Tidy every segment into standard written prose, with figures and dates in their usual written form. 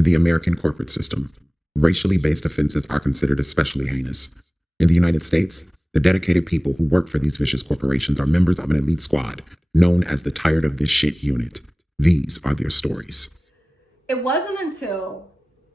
In the American corporate system, racially based offenses are considered especially heinous. In the United States, the dedicated people who work for these vicious corporations are members of an elite squad known as the Tired of This Shit unit. These are their stories. It wasn't until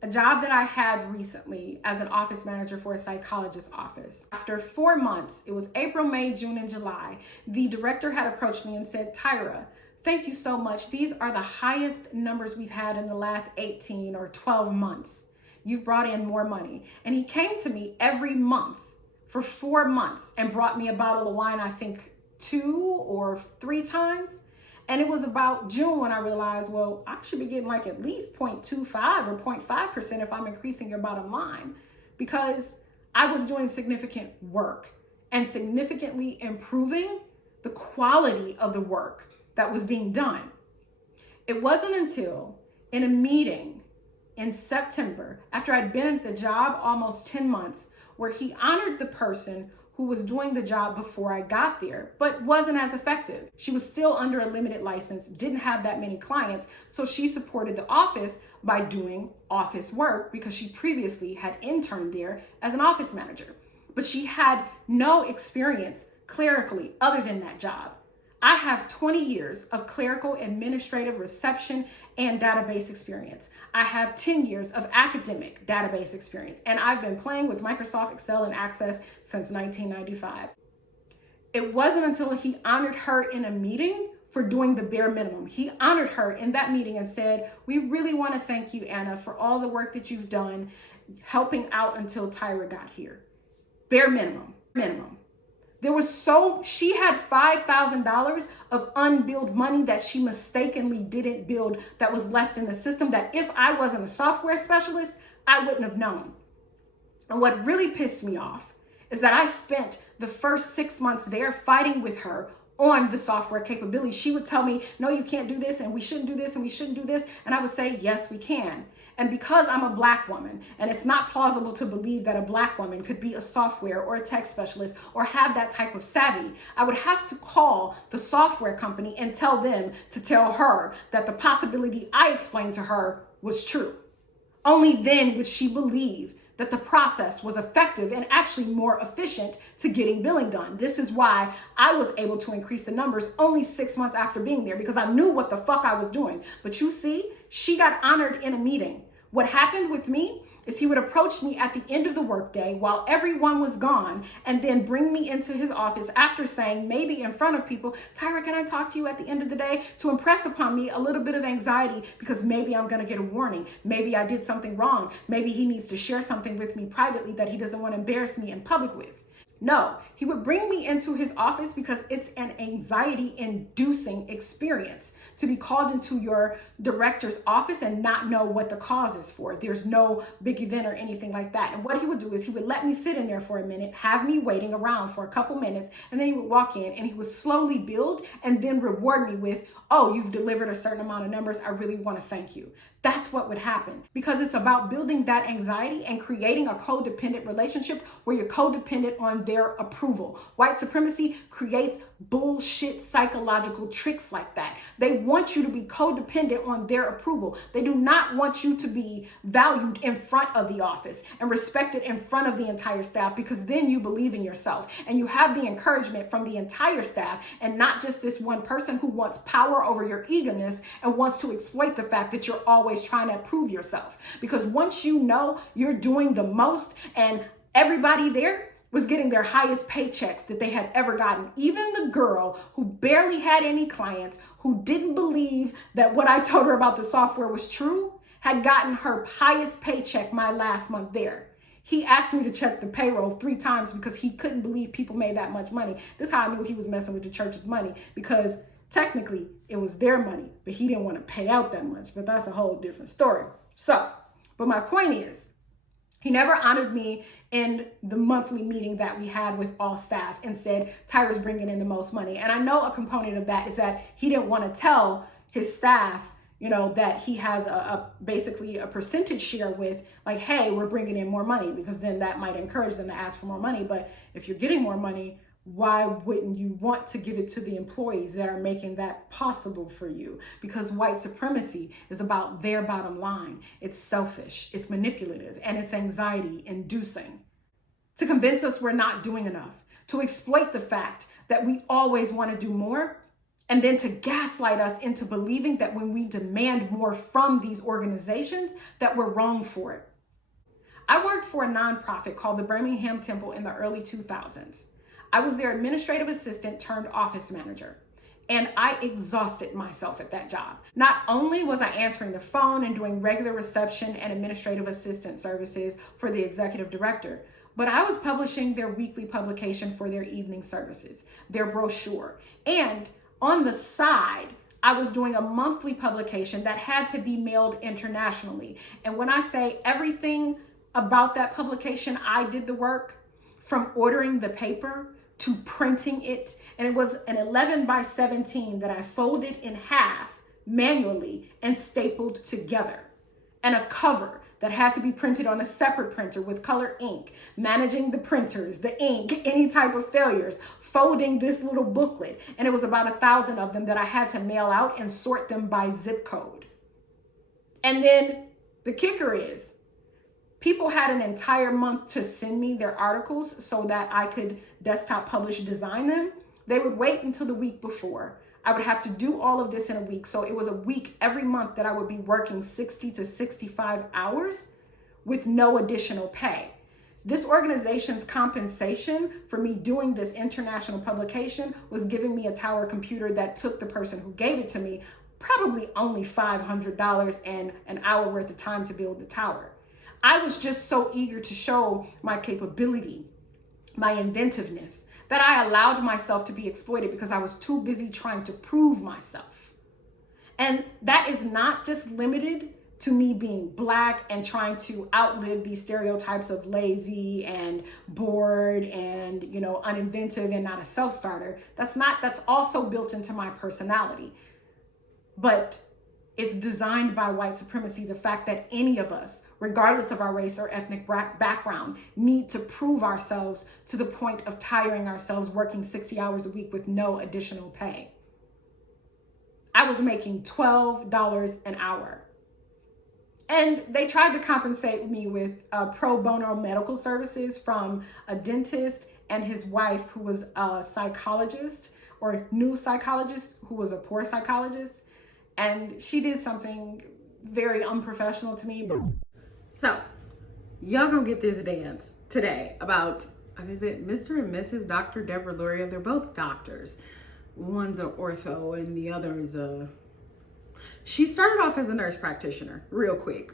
a job that I had recently as an office manager for a psychologist's office. After 4 months, it was April, May, June, and July, the director had approached me and said, Tyra, thank you so much. These are the highest numbers we've had in the last 18 or 12 months. You've brought in more money. And he came to me every month for 4 months and brought me a bottle of wine, I think 2 or 3 times. And it was about June when I realized, well, I should be getting like at least 0.25 or 0.5% if I'm increasing your bottom line, because I was doing significant work and significantly improving the quality of the work that was being done. It wasn't until in a meeting in September, after I'd been at the job almost 10 months, where he honored the person who was doing the job before I got there, but wasn't as effective. She was still under a limited license, didn't have that many clients, so she supported the office by doing office work because she previously had interned there as an office manager. But she had no experience clerically other than that job. I have 20 years of clerical, administrative, reception, and database experience. I have 10 years of academic database experience, and I've been playing with Microsoft Excel and Access since 1995. It wasn't until he honored her in a meeting for doing the bare minimum. He honored her in that meeting and said, we really want to thank you, Anna, for all the work that you've done helping out until Tyra got here. Bare minimum. She had $5,000 of unbilled money that she mistakenly didn't build that was left in the system that if I wasn't a software specialist, I wouldn't have known. And what really pissed me off is that I spent the first 6 months there fighting with her on the software capability. She would tell me, no, you can't do this, and we shouldn't do this, and we shouldn't do this. And I would say, yes, we can. And because I'm a Black woman, and it's not plausible to believe that a Black woman could be a software or a tech specialist or have that type of savvy, I would have to call the software company and tell them to tell her that the possibility I explained to her was true. Only then would she believe that the process was effective and actually more efficient to getting billing done. This is why I was able to increase the numbers only 6 months after being there, because I knew what the fuck I was doing. But you see, she got honored in a meeting. What happened with me is he would approach me at the end of the workday while everyone was gone and then bring me into his office after saying, maybe in front of people, Tyra, can I talk to you at the end of the day, to impress upon me a little bit of anxiety because maybe I'm going to get a warning. Maybe I did something wrong. Maybe he needs to share something with me privately that he doesn't want to embarrass me in public with. No, he would bring me into his office because it's an anxiety-inducing experience to be called into your director's office and not know what the cause is for. There's no big event or anything like that. And what he would do is he would let me sit in there for a minute, have me waiting around for a couple minutes, and then he would walk in and he would slowly build and then reward me with, oh, you've delivered a certain amount of numbers. I really want to thank you. That's what would happen, because it's about building that anxiety and creating a codependent relationship where you're codependent on their approval. White supremacy creates bullshit psychological tricks like that. They want you to be codependent on their approval. They do not want you to be valued in front of the office and respected in front of the entire staff, because then you believe in yourself and you have the encouragement from the entire staff and not just this one person who wants power over your eagerness and wants to exploit the fact that you're always trying to prove yourself. Because once you know you're doing the most, and everybody there was getting their highest paychecks that they had ever gotten. Even the girl who barely had any clients, who didn't believe that what I told her about the software was true, had gotten her highest paycheck my last month there. He asked me to check the payroll 3 times because he couldn't believe people made that much money. This is how I knew he was messing with the church's money, because technically it was their money, but he didn't want to pay out that much. But that's a whole different story. But my point is, he never honored me in the monthly meeting that we had with all staff and said, Tyra's bringing in the most money. And I know a component of that is that he didn't want to tell his staff, that he has basically a percentage share with, like, hey, we're bringing in more money, because then that might encourage them to ask for more money. But if you're getting more money, why wouldn't you want to give it to the employees that are making that possible for you? Because white supremacy is about their bottom line. It's selfish, it's manipulative, and it's anxiety inducing to convince us we're not doing enough, to exploit the fact that we always want to do more, and then to gaslight us into believing that when we demand more from these organizations, that we're wrong for it. I worked for a nonprofit called the Birmingham Temple in the early 2000s. I was their administrative assistant turned office manager, and I exhausted myself at that job. Not only was I answering the phone and doing regular reception and administrative assistant services for the executive director, but I was publishing their weekly publication for their evening services, their brochure. And on the side, I was doing a monthly publication that had to be mailed internationally. And when I say everything about that publication, I did the work, from ordering the paper to printing it. And it was an 11 by 17 that I folded in half manually and stapled together. And a cover that had to be printed on a separate printer with color ink, managing the printers, the ink, any type of failures, folding this little booklet. And it was about 1,000 of them that I had to mail out and sort them by zip code. And then the kicker is, people had an entire month to send me their articles so that I could desktop publish, design them. They would wait until the week before. I would have to do all of this in a week. So it was a week every month that I would be working 60 to 65 hours with no additional pay. This organization's compensation for me doing this international publication was giving me a tower computer that took the person who gave it to me probably only $500 and an hour worth of time to build the tower. I was just so eager to show my capability, my inventiveness, that I allowed myself to be exploited because I was too busy trying to prove myself. And that is not just limited to me being Black and trying to outlive these stereotypes of lazy and bored and, uninventive and not a self-starter. That's also built into my personality. But it's designed by white supremacy, the fact that any of us, regardless of our race or ethnic background, need to prove ourselves to the point of tiring ourselves working 60 hours a week with no additional pay. I was making $12 an hour. And they tried to compensate me with pro bono medical services from a dentist and his wife, who was a psychologist or new psychologist, who was a poor psychologist. And she did something very unprofessional to me. So, y'all gonna get this dance today about, is it Mr. and Mrs. Dr. Deborah Luria? They're both doctors. One's an ortho and the other is she started off as a nurse practitioner real quick.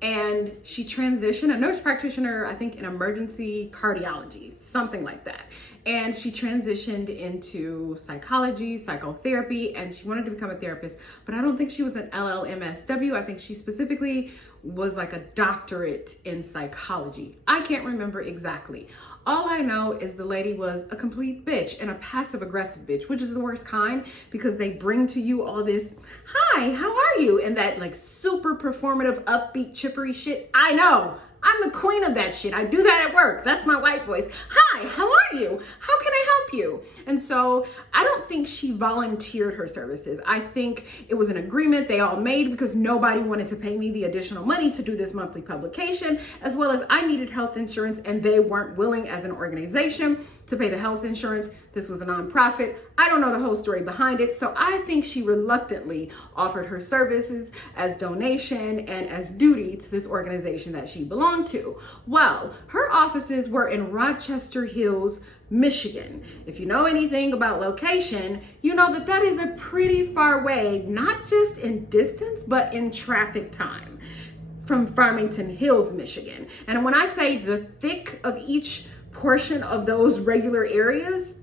And she transitioned, a nurse practitioner, I think in emergency cardiology, something like that. And she transitioned into psychology, psychotherapy, and she wanted to become a therapist, but I don't think she was an LLMSW. I think she specifically was like a doctorate in psychology. I can't remember exactly. All I know is the lady was a complete bitch, and a passive aggressive bitch, which is the worst kind, because they bring to you all this, hi, how are you? And that like super performative, upbeat, chippery shit. I know. I'm the queen of that shit. I do that at work. That's my white voice. Hi, how are you? How can I help you? And so I don't think she volunteered her services. I think it was an agreement they all made because nobody wanted to pay me the additional money to do this monthly publication, as well as I needed health insurance and they weren't willing as an organization to pay the health insurance. This was a nonprofit. I don't know the whole story behind it. So I think she reluctantly offered her services as donation and as duty to this organization that she belonged to. Well, her offices were in Rochester Hills, Michigan. If you know anything about location, you know that that is a pretty far way, not just in distance, but in traffic time from Farmington Hills, Michigan. And when I say the thick of each portion of those regular areas,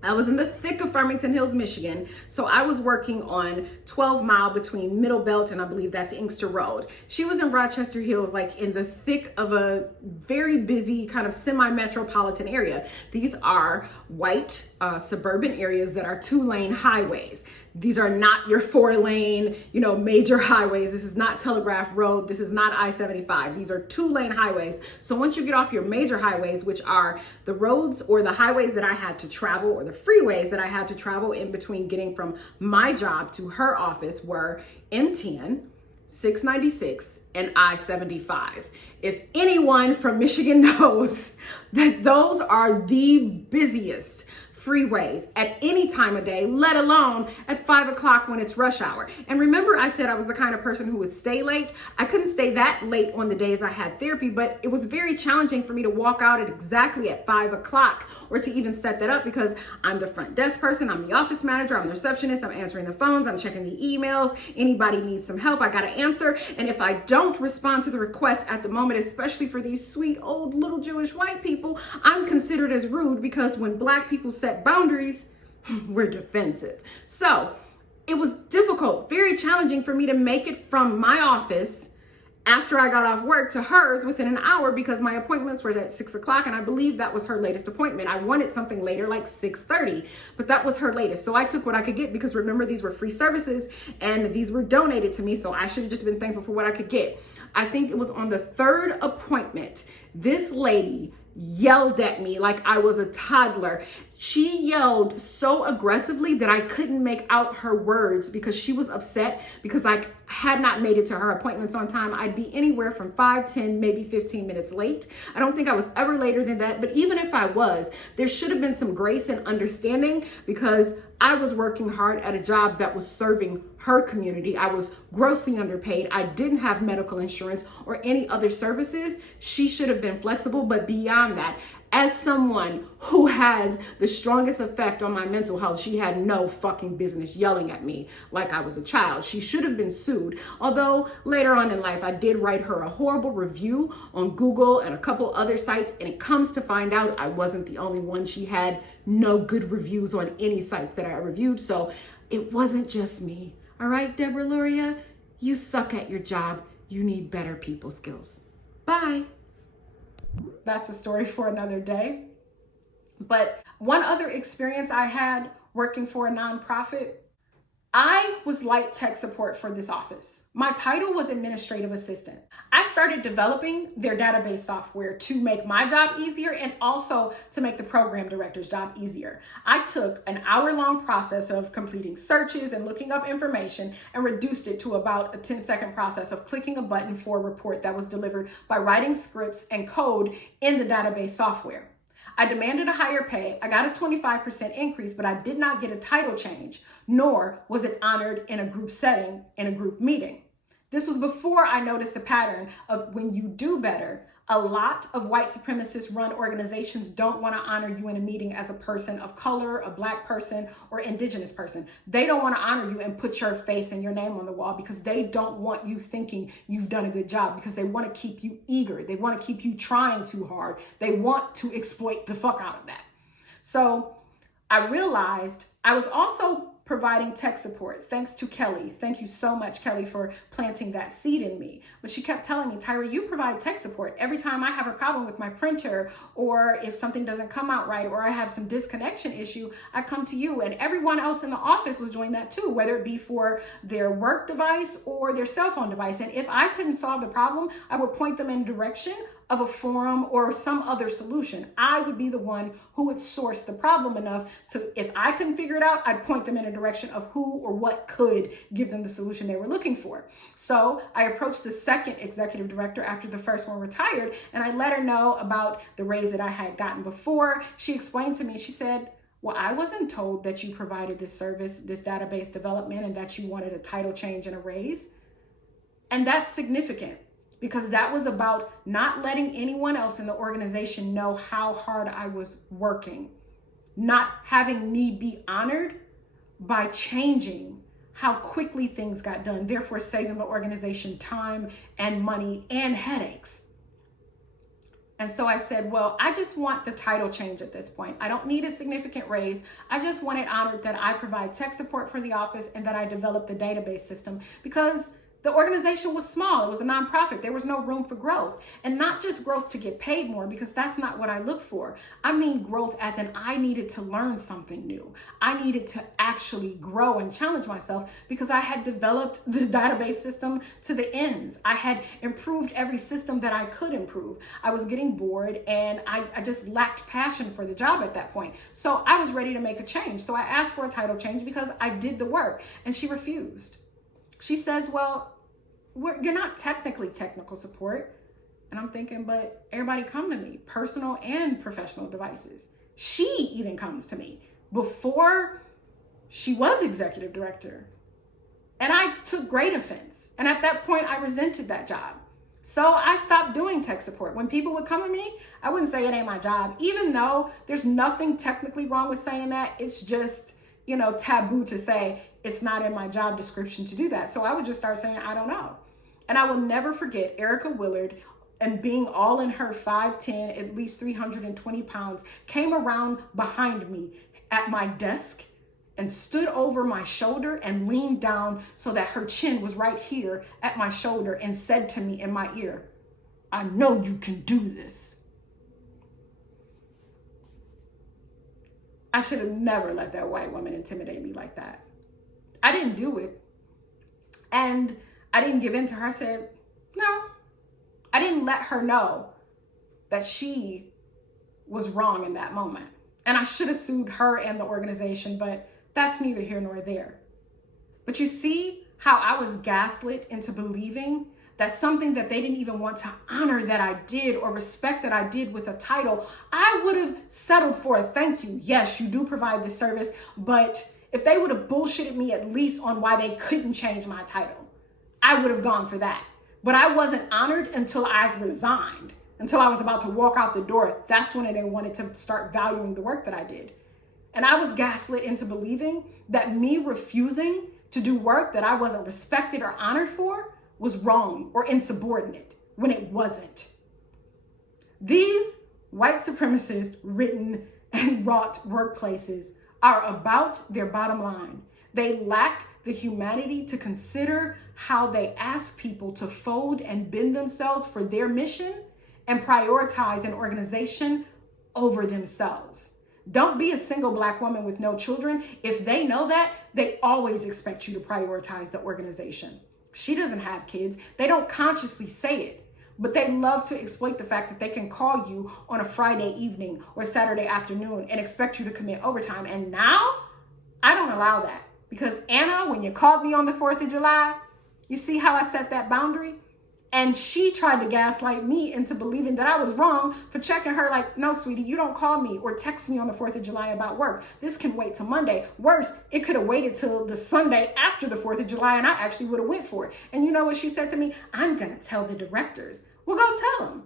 I was in the thick of Farmington Hills, Michigan. So I was working on 12 Mile between Middle Belt and I believe that's Inkster Road. She was in Rochester Hills, like in the thick of a very busy kind of semi-metropolitan area. These are white suburban areas that are 2-lane highways. These are not your 4-lane, major highways. This is not Telegraph Road. This is not I-75. These are 2-lane highways. So once you get off your major highways, which are the roads or the highways that I had to travel, or the freeways that I had to travel in between getting from my job to her office, were M10, 696, and I-75. If anyone from Michigan knows that those are the busiest freeways at any time of day, let alone at 5 o'clock when it's rush hour. And remember, I said I was the kind of person who would stay late. I couldn't stay that late on the days I had therapy, but it was very challenging for me to walk out at exactly at 5 o'clock or to even set that up, because I'm the front desk person, I'm the office manager, I'm the receptionist, I'm answering the phones, I'm checking the emails. Anybody needs some help, I gotta answer. And if I don't respond to the request at the moment, especially for these sweet old little Jewish white people, I'm considered as rude, because when Black people set boundaries, we're defensive. So it was difficult, very challenging for me to make it from my office after I got off work to hers within an hour, because my appointments were at 6 o'clock, and I believe that was her latest appointment. I wanted something later, like 6:30, but that was her latest. So I took what I could get, because remember, these were free services and these were donated to me, so I should have just been thankful for what I could get. I think it was on the 3rd appointment, this lady yelled at me like I was a toddler. She yelled so aggressively that I couldn't make out her words, because she was upset because I had not made it to her appointments on time. I'd be anywhere from 5, 10, maybe 15 minutes late. I don't think I was ever later than that, but even if I was, there should have been some grace and understanding, because I was working hard at a job that was serving her community. I was grossly underpaid. I didn't have medical insurance or any other services. She should have been flexible, but beyond that, as someone who has the strongest effect on my mental health, she had no fucking business yelling at me like I was a child. She should have been sued. Although later on in life, I did write her a horrible review on Google and a couple other sites, and it comes to find out I wasn't the only one. She had no good reviews on any sites that I reviewed. So it wasn't just me. All right, Deborah Luria, you suck at your job. You need better people skills. Bye. That's a story for another day. But one other experience I had working for a nonprofit, I was light tech support for this office. My title was administrative assistant. I started developing their database software to make my job easier and also to make the program director's job easier. I took an hour-long process of completing searches and looking up information and reduced it to about a 10-second process of clicking a button for a report that was delivered by writing scripts and code in the database software. I demanded a higher pay. I got a 25% increase, but I did not get a title change, nor was it honored in a group setting, in a group meeting. This was before I noticed the pattern of when you do better, a lot of white supremacist run organizations don't want to honor you in a meeting as a person of color, a Black person, or indigenous person. They don't want to honor you and put your face and your name on the wall, because they don't want you thinking you've done a good job, because they want to keep you eager. They want to keep you trying too hard. They want to exploit the fuck out of that. So I realized I was also providing tech support, thanks to Kelly. Thank you so much, Kelly, for planting that seed in me. But she kept telling me, Tyra, you provide tech support. Every time I have a problem with my printer, or if something doesn't come out right, or I have some disconnection issue, I come to you. And everyone else in the office was doing that too, whether it be for their work device or their cell phone device. And if I couldn't solve the problem, I would point them in the direction of a forum or some other solution. I would be the one who would source the problem enough, so if I couldn't figure it out, I'd point them in a direction of who or what could give them the solution they were looking for. So I approached the second executive director after the first one retired, and I let her know about the raise that I had gotten before. She explained to me, she said, well, I wasn't told that you provided this service, this database development, and that you wanted a title change and a raise. And that's significant, because that was about not letting anyone else in the organization know how hard I was working, not having me be honored by changing how quickly things got done, therefore saving the organization time and money and headaches. And so I said, well, I just want the title change at this point. I don't need a significant raise. I just want it honored that I provide tech support for the office and that I develop the database system, because the organization was small. It was a nonprofit. There was no room for growth, and not just growth to get paid more, because that's not what I look for. I mean growth as in I needed to learn something new. I needed to actually grow and challenge myself, because I had developed the database system to the ends. I had improved every system that I could improve. I was getting bored, and I just lacked passion for the job at that point. So I was ready to make a change. So I asked for a title change because I did the work, and she refused. She says, well, you're not technically technical support. And I'm thinking, but everybody come to me, personal and professional devices. She even comes to me before she was executive director. And I took great offense. And at that point, I resented that job. So I stopped doing tech support. When people would come to me, I wouldn't say it ain't my job, even though there's nothing technically wrong with saying that. It's just, taboo to say it's not in my job description to do that. So I would just start saying, I don't know. And I will never forget Erica Willard, and being all in her 5'10", at least 320 pounds, came around behind me at my desk and stood over my shoulder and leaned down so that her chin was right here at my shoulder, and said to me in my ear, I know you can do this. I should have never let that white woman intimidate me like that. I didn't do it. And I didn't give in to her. I said, no. I didn't let her know that she was wrong in that moment. And I should have sued her and the organization, but that's neither here nor there. But you see how I was gaslit into believing that something that they didn't even want to honor that I did, or respect that I did with a title, I would have settled for a thank you. Yes, you do provide this service, but if they would have bullshitted me at least on why they couldn't change my title, I would have gone for that. But I wasn't honored until I resigned, until I was about to walk out the door. That's when they wanted to start valuing the work that I did. And I was gaslit into believing that me refusing to do work that I wasn't respected or honored for was wrong or insubordinate, when it wasn't. These white supremacist written and wrought workplaces are about their bottom line. They lack the humanity to consider how they ask people to fold and bend themselves for their mission and prioritize an organization over themselves. Don't be a single Black woman with no children. If they know that, they always expect you to prioritize the organization. She doesn't have kids. They don't consciously say it, but they love to exploit the fact that they can call you on a Friday evening or Saturday afternoon and expect you to commit overtime. And now I don't allow that, because Anna, when you called me on the 4th of July, you see how I set that boundary? And she tried to gaslight me into believing that I was wrong for checking her like, no, sweetie, you don't call me or text me on the 4th of July about work. This can wait till Monday. Worse, it could have waited till the Sunday after the 4th of July, and I actually would have went for it. And you know what she said to me? I'm going to tell the directors. Well, go tell them.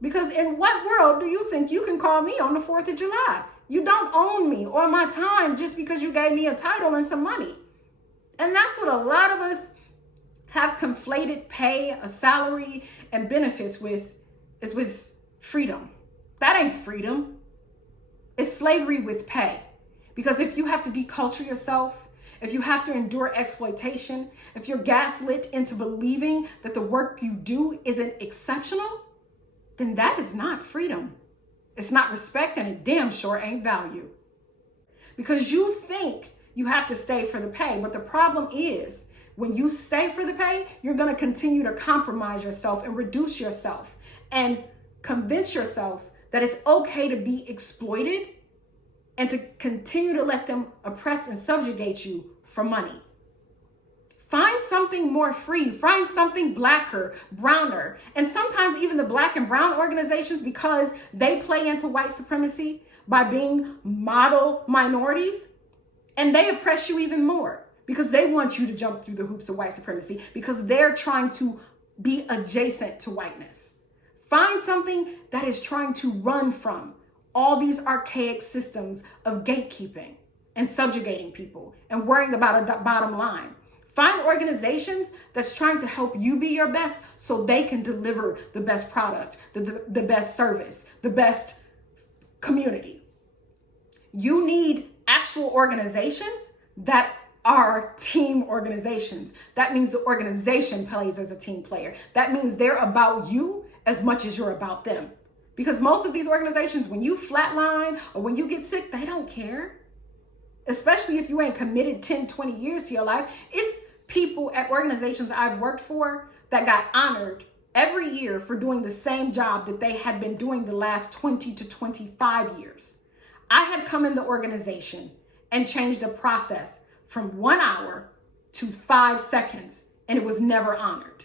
Because in what world do you think you can call me on the 4th of July? You don't own me or my time just because you gave me a title and some money. And that's what a lot of us have conflated pay, a salary, and benefits with, is with freedom. That ain't freedom. It's slavery with pay. Because if you have to deculture yourself, if you have to endure exploitation, if you're gaslit into believing that the work you do isn't exceptional, then that is not freedom. It's not respect, and it damn sure ain't value. Because you think you have to stay for the pay, but the problem is, when you stay for the pay, you're going to continue to compromise yourself and reduce yourself and convince yourself that it's okay to be exploited and to continue to let them oppress and subjugate you for money. Find something more free. Find something blacker, browner. And sometimes even the Black and brown organizations, because they play into white supremacy by being model minorities, and they oppress you even more. Because they want you to jump through the hoops of white supremacy, because they're trying to be adjacent to whiteness. Find something that is trying to run from all these archaic systems of gatekeeping and subjugating people and worrying about a bottom line. Find organizations that's trying to help you be your best so they can deliver the best product, the best service, the best community. You need actual organizations that are team organizations. That means the organization plays as a team player. That means they're about you as much as you're about them. Because most of these organizations, when you flatline or when you get sick, they don't care. Especially if you ain't committed 10, 20 years to your life. It's people at organizations I've worked for that got honored every year for doing the same job that they had been doing the last 20 to 25 years. I had come in the organization and changed the process from 1 hour to 5 seconds, and it was never honored.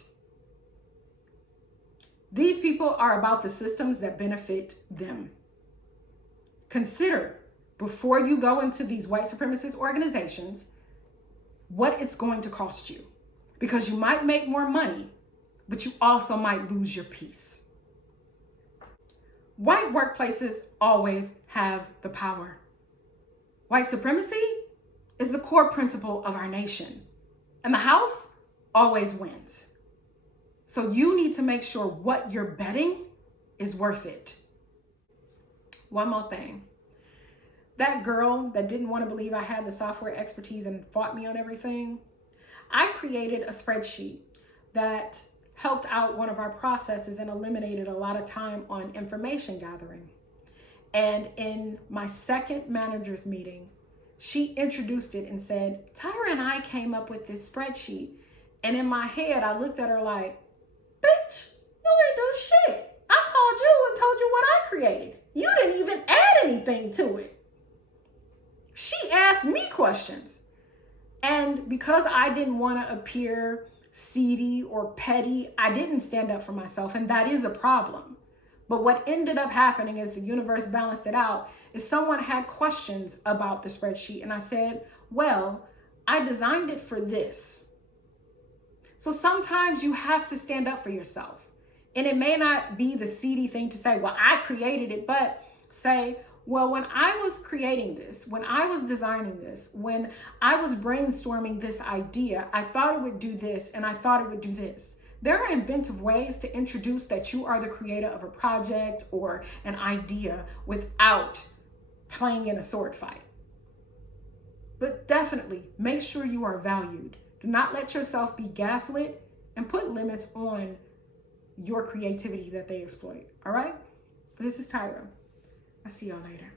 These people are about the systems that benefit them. Consider, before you go into these white supremacist organizations, what it's going to cost you. Because you might make more money, but you also might lose your peace. White workplaces always have the power. White supremacy is the core principle of our nation, and the House always wins. So you need to make sure what you're betting is worth it. One more thing. That girl that didn't want to believe I had the software expertise and fought me on everything, I created a spreadsheet that helped out one of our processes and eliminated a lot of time on information gathering. And in my second manager's meeting, she introduced it and said, Tyra and I came up with this spreadsheet. And in my head, I looked at her like, bitch, you ain't do shit. I called you and told you what I created. You didn't even add anything to it. She asked me questions. And because I didn't want to appear seedy or petty, I didn't stand up for myself. And that is a problem. But what ended up happening is the universe balanced it out, is someone had questions about the spreadsheet. And I said, well, I designed it for this. So sometimes you have to stand up for yourself. And it may not be the seedy thing to say, well, I created it, but say, well, when I was creating this, when I was designing this, when I was brainstorming this idea, I thought it would do this and I thought it would do this. There are inventive ways to introduce that you are the creator of a project or an idea without playing in a sword fight. But definitely make sure you are valued. Do not let yourself be gaslit and put limits on your creativity that they exploit. All right? This is Tyra. I'll see y'all later.